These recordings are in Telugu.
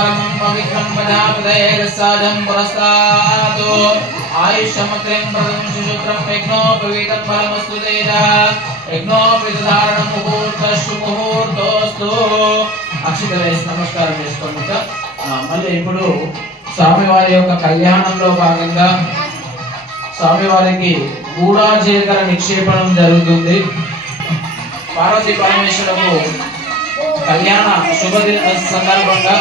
परमं पवित्रं प्रजापतेर्साधं पुरस्तात् आयुष्यमग्रं प्रदं शुक्रं यज्ञोपवीतं फलमस्तु तेजः यज्ञोपवीतधारणं मुहूर्तोऽस्तु అక్షితలేసి నమస్కారం చేసుకోండి. మళ్ళీ ఇప్పుడు స్వామివారి యొక్క కళ్యాణంలో భాగంగా స్వామివారికి గూఢా జీలకర్ర నిక్షేపణం జరుగుతుంది. పార్వతీ పరమేశ్వరులకు కళ్యాణ శుభదిన సందర్భంగా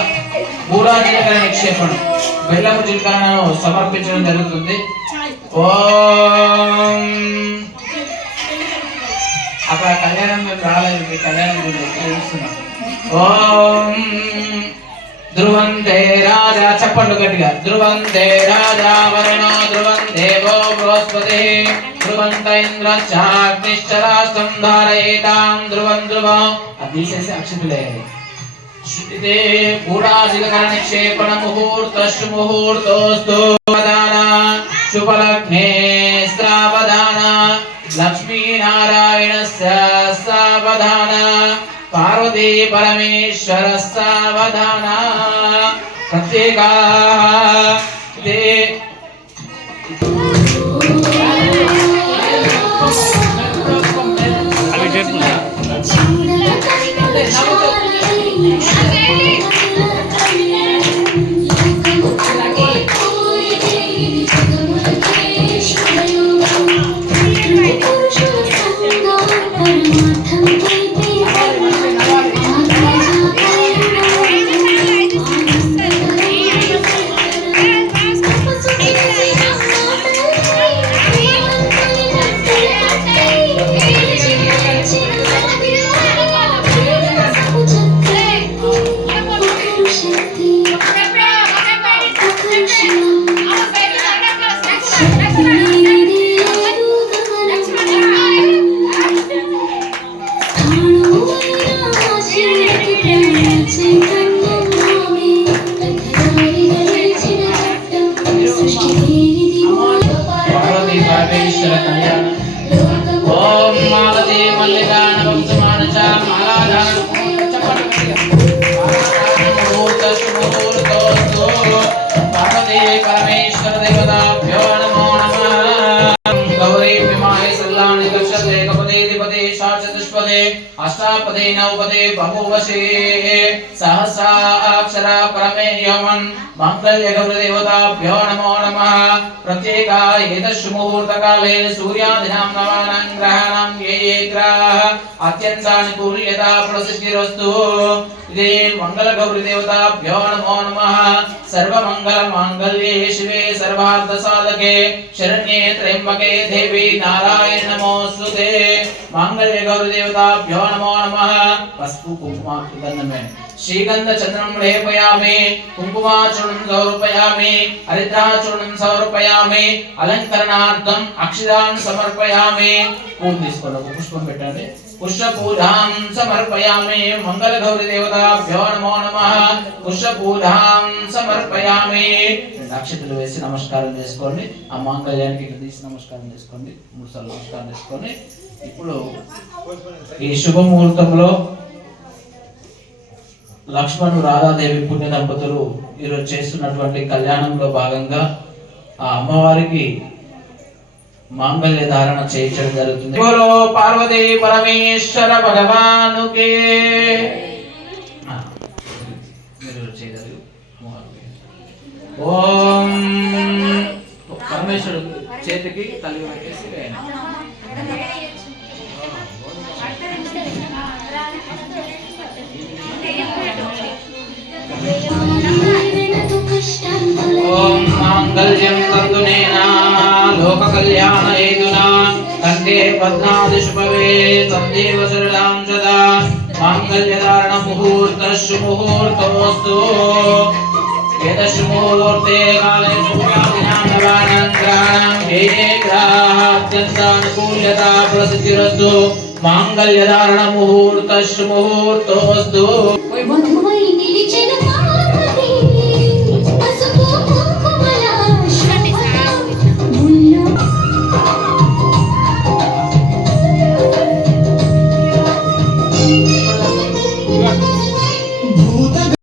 గూఢా జీలకర్ర నిక్షేపణం బెల్లము జీలకర్రను సమర్పించడం జరుగుతుంది. ఓం అక్కడ కళ్యాణం మేము రాలేదు, మీ కళ్యాణం చూస్తున్నాం. ఓం ధ్రువంతే రాజా చప్పట్లు గట్టిగా ధ్రువంతే రాజా వరుణ ధ్రువం దేవో బృహస్పతి ధ్రువంత ఇంద్రశ్చాగ్నిశ్చరాస్తం ధారయేతాం ధ్రువం ధ్రువం అది తీసేసి అక్షతులేయాలి. శుద్ధితే గూఢా జీలకర్ర నిక్షేపణ ముహూర్తస్సు ముహూర్తోస్తు వదాన శుభలగ్నే శ్రావదాన లక్ష్మీనారాయణస్య సావధాన పార్వతీ పరమేశ్వర సావధాన ప్రత్యేకా अष्टापदे नवपदे बहुवशे सहसा अक्षरा परमेयमन् मंगल्य गौरदेवताभ्यो नमो नमः प्रत्येका एतस्य मुहूर्तकाले सूर्यादीनां नवानां ग्रहाणां ये ग्रहाः अत्यन्तानुकूल्यता प्रसिद्धिरस्तु इति मंगलगौरदेवताभ्यो नमो नमः सर्वमंगलमांगल्ये शिवे सर्वार्थसाधके शरण्ये त्र्यंबके देवी नारायण नमोस्तुते मंगल्य गौरदेवताभ्यो नमो नमः पस्पु कुंकुमार्पणमे श्रीगंध चंद्रम लेपयामि कुंकुमाचूर्णं समर्पयामि हरिद्राचूर्णं समर्पयामि अलंकरणार्थम अक्षतान् समर्पयामि पूजन తీసుకోండి పుష్పం పెట్టండి పుష్ప పూజాం సమర్పయామి మంగళ గౌరీ దేవతాభ్యో నమో నమః పుష్ప పూజాం సమర్పయామి అక్షతలు వేసి నమస్కారం చేసుకోండి ఆ మంగళ్యానికి ఇక్కడ తీసి నమస్కారం చేసుకోండి మూడు సార్లు నమస్కారం చేసుకోండి ఇప్పుడు ఈ శుభ ముహూర్తంలో లక్ష్మణు రాధాదేవి పుణ్య దంపతులు ఈరోజు చేస్తున్నటువంటి కళ్యాణంలో భాగంగా ఆ అమ్మవారికి మాంగళ్య ధారణ చేయించడం జరుగుతుంది. బోలో పార్వతీ పరమేశ్వర భగవానుకే ఓం పరమేశ్వరుడు చేతికి తల్లి పెట్టేసి ఓం మాంగళ్యం తంతునేనా లోక కళ్యాణ హేతునా కంఠే పద్మాది శుభవే తందేవ శరణాం సదా మాంగళ్య ధారణ ముహూర్తస్సు ముహూర్తోస్తు ఏతస్సు ముహూర్తే కాలే సూర్యాదీనాం నవానాం గ్రహాణాం ఏ గ్రహాः అత్యంతానుకూల్యతా ప్రసిద్ధిరస్తు మాంగళ్య ధారణ ముహూర్తస్సు ముహూర్తోస్తు